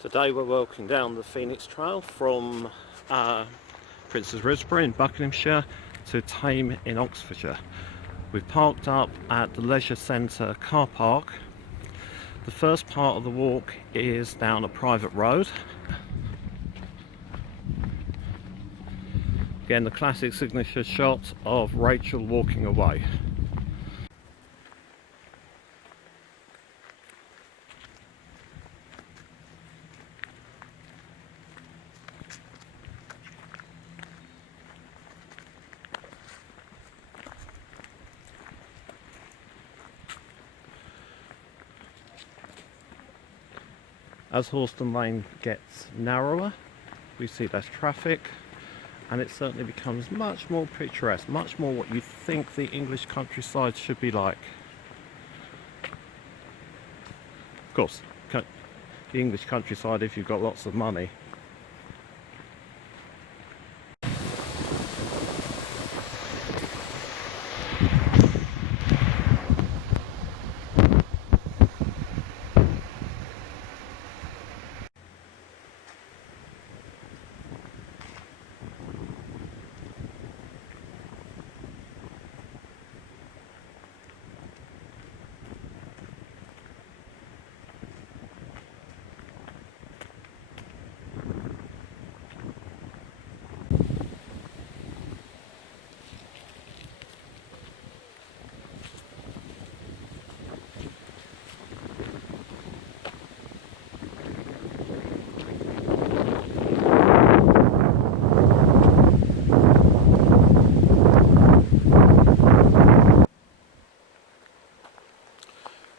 Today we're walking down the Phoenix Trail from Princes Risborough in Buckinghamshire to Thame in Oxfordshire. We've parked up at the Leisure Centre car park. The first part of the walk is down a private road. Again, the classic signature shot of Rachel walking away. As Horston Lane gets narrower, we see less traffic, and it certainly becomes much more picturesque, much more what you think the English countryside should be like. Of course, the English countryside if you've got lots of money.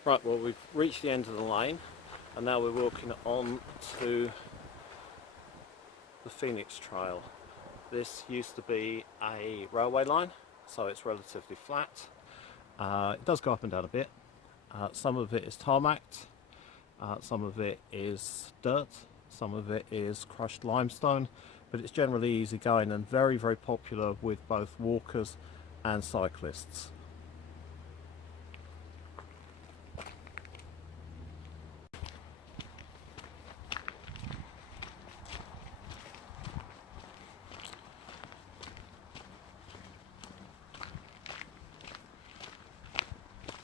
Right, well, we've reached the end of the lane and now we're walking on to the Phoenix Trail. This used to be a railway line, so it's relatively flat. It does go up and down a bit. Some of it is tarmacked, some of it is dirt, some of it is crushed limestone, but it's generally easy going and very, very popular with both walkers and cyclists.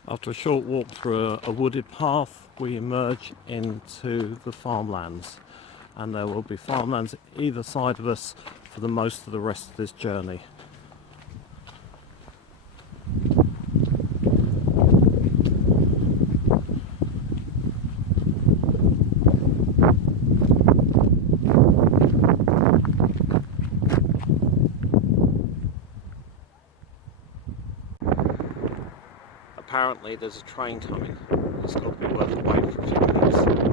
After a short walk through a wooded path, we emerge into the farmlands, and there will be farmlands either side of us for the most of the rest of this journey. Apparently there's a train coming. It's got to be worth waiting for a few minutes.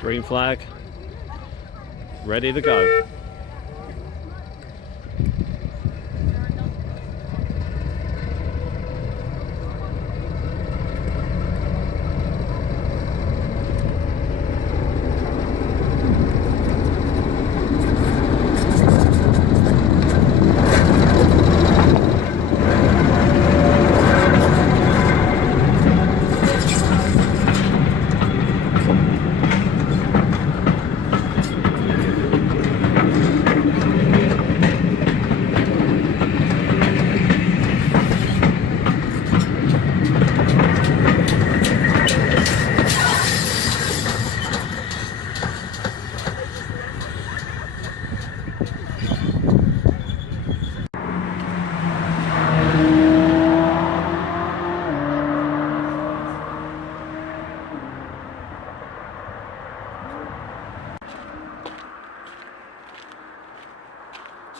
Green flag, ready to go.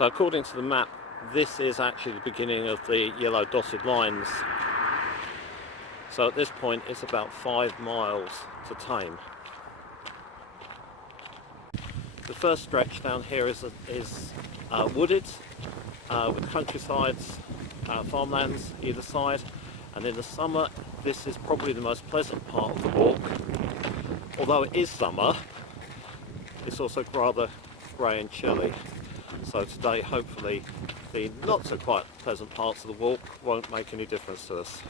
So according to the map, this is actually the beginning of the yellow dotted lines. So at this point it's about 5 miles to Thame. The first stretch down here is wooded with countrysides, farmlands either side, and in the summer this is probably the most pleasant part of the walk. Although it is summer, it's also rather grey and chilly. So today hopefully the not so quite pleasant parts of the walk won't make any difference to us.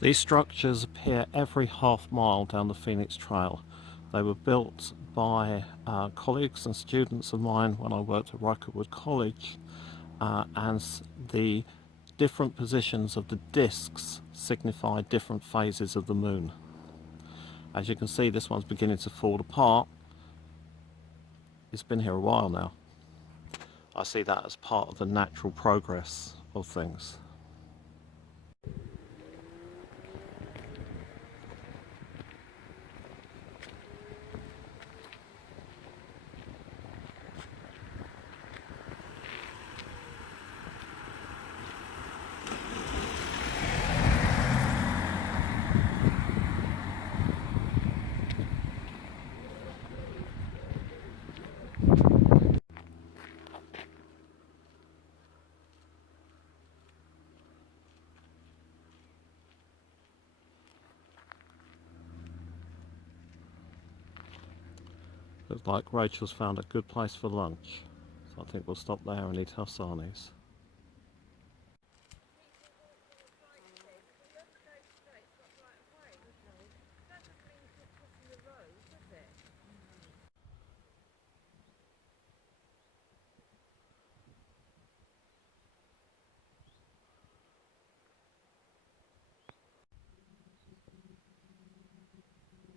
These structures appear every half mile down the Phoenix Trail. They were built by colleagues and students of mine when I worked at Rycotewood College, and the different positions of the discs signify different phases of the moon. As you can see, this one's beginning to fall apart. It's been here a while now. I see that as part of the natural progress of things. Looks like Rachel's found a good place for lunch, so I think we'll stop there and eat our sarnies.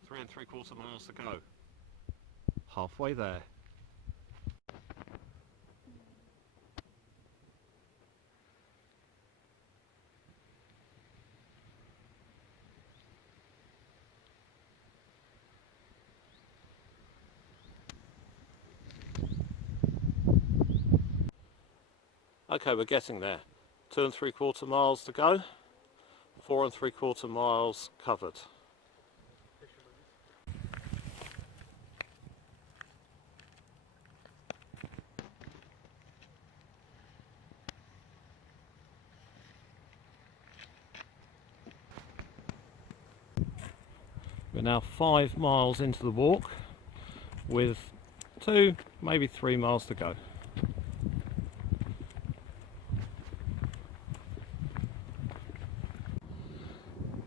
Three and 3/4 miles to go. Halfway there. Okay, we're getting there. 2 and 3/4 miles to go. 4 and 3/4 miles covered. We're now 5 miles into the walk with 2, maybe 3 miles to go.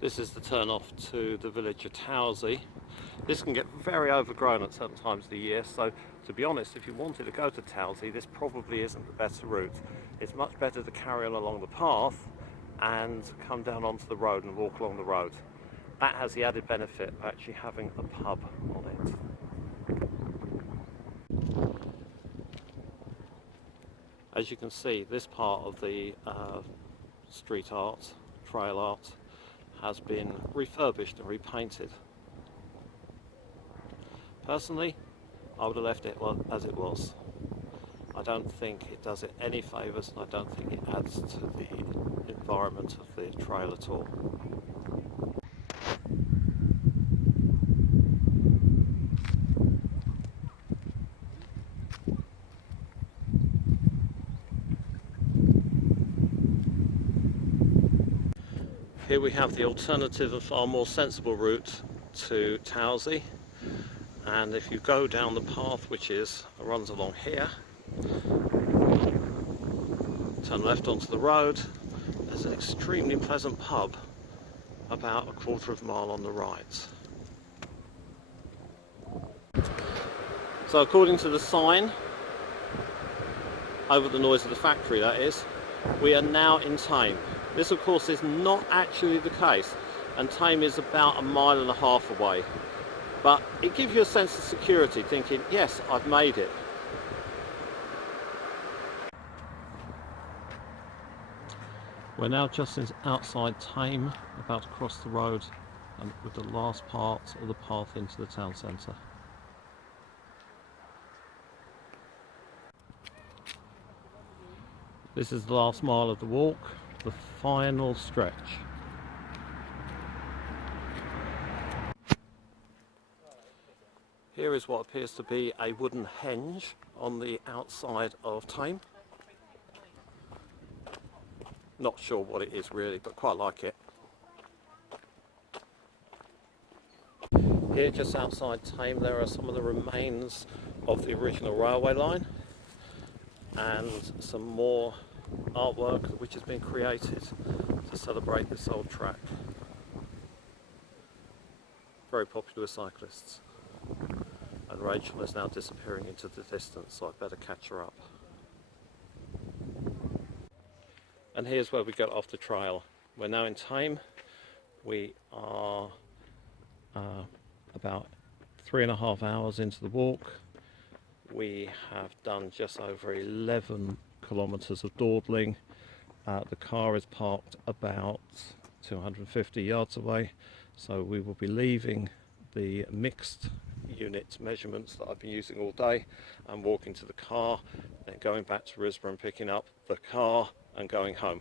This is the turn off to the village of Towsey. This can get very overgrown at certain times of the year, so to be honest, if you wanted to go to Towsey, this probably isn't the better route. It's much better to carry on along the path and come down onto the road and walk along the road. That has the added benefit of actually having a pub on it. As you can see, this part of the street art, trail art, has been refurbished and repainted. Personally, I would have left it as it was. I don't think it does it any favours, and I don't think it adds to the environment of the trail at all. Here we have the alternative and far more sensible route to Towsey, and if you go down the path which runs along here, turn left onto the road, there's an extremely pleasant pub about 1/4 mile on the right. So according to the sign, over the noise of the factory that is, we are now in Thame. This of course is not actually the case, and Thame is about 1.5 miles away. But it gives you a sense of security, thinking, yes, I've made it. We're now just outside Thame, about to cross the road and with the last part of the path into the town centre. This is the last mile of the walk, the final stretch. Here is what appears to be a wooden henge on the outside of Thame. Not sure what it is really, but quite like it. Here just outside Thame there are some of the remains of the original railway line and some more artwork which has been created to celebrate this old track. Very popular with cyclists. And Rachel is now disappearing into the distance, so I'd better catch her up. And here's where we got off the trail. We're now in Thame. We are about 3.5 hours into the walk. We have done just over 11 kilometres of dawdling. The car is parked about 250 yards away, so we will be leaving the mixed unit measurements that I've been using all day and walking to the car, then going back to Risborough and picking up the car and going home.